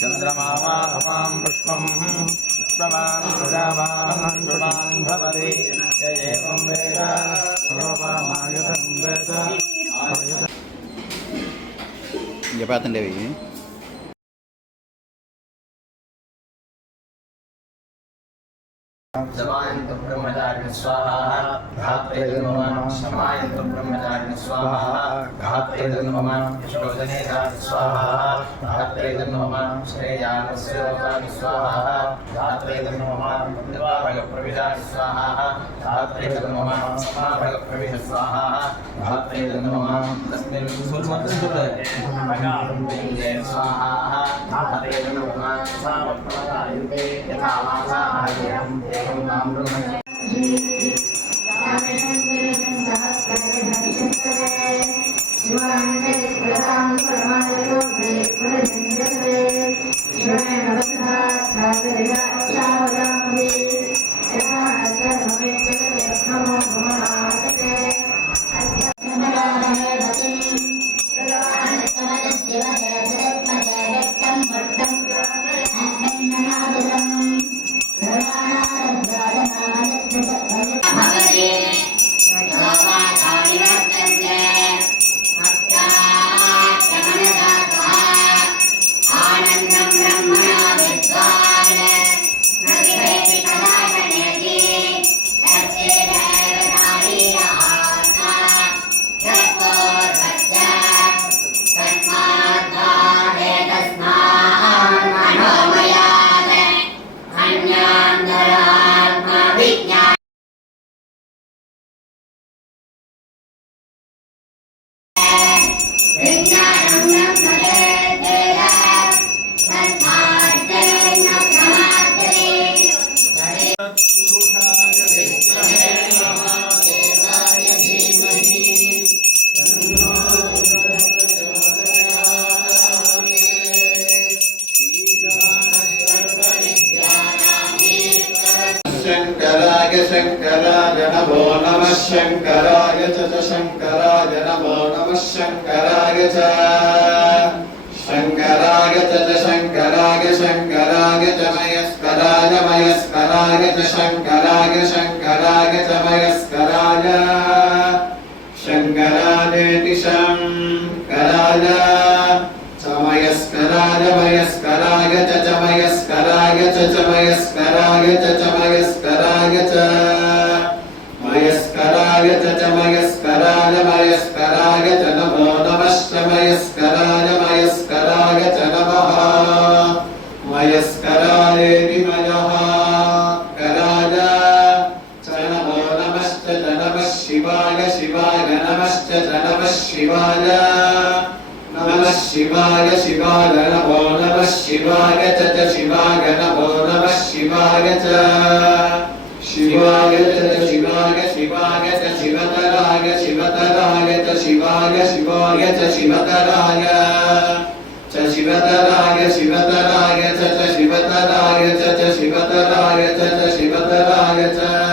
चंद्रमा अपां पुष्पं पुष्पवान् प्रजावान् पुष्पान् भवति य एवं वेद रूपमागतं वेद जपातंडे समायन्तु ब्रह्मचारिण स्वाहा धात्रे नमः समायन्तु ब्रह्मचारिण स्वाहा धात्रे नमः शोधने स्वाहा धात्रे नमः श्रेयानस्य स्वाहा धात्रे नमः भगप्रविशाय स्वाहा धात्रे नमः भगप्रविश स्वाहा धात्रे नमः तस्मिन् स्वाहा धात्रे नमः सावप्रदायते यथा मासाहायं शंकराय शंकराय नमो नमः शंकराय च शंकराय नमो नमः शंकराय च शंकराय च शंकराय शंकराय च मयस्कराय मयस्कराय च शंकराय शंकराय च मयस्कराय शंकरायेति शंकराय च मयस्कराय मयस्कराय च मयस्कराय च मयस्कराय च मयस्कराय च मयस्कराय च मयस्कराय मयस्कराय च नमो नमः मयस्कराय मयस्कराय च नमः मयस्करायेति मयः कराय च नमो नमश्च च नमः शिवाय शिवाय नमश्च च नमः शिवाय नमः शिवाय शिवाय नमो नमः शिवाय च शिवाय नमो नमः शिवाय च शिवाय च शिवाय शिवाय च शिवतराय शिवतराय च शिवाय शिवाय च शिवतराय च शिवतराय शिवतराय च शिवतराय च शिवतराय च शिवतराय च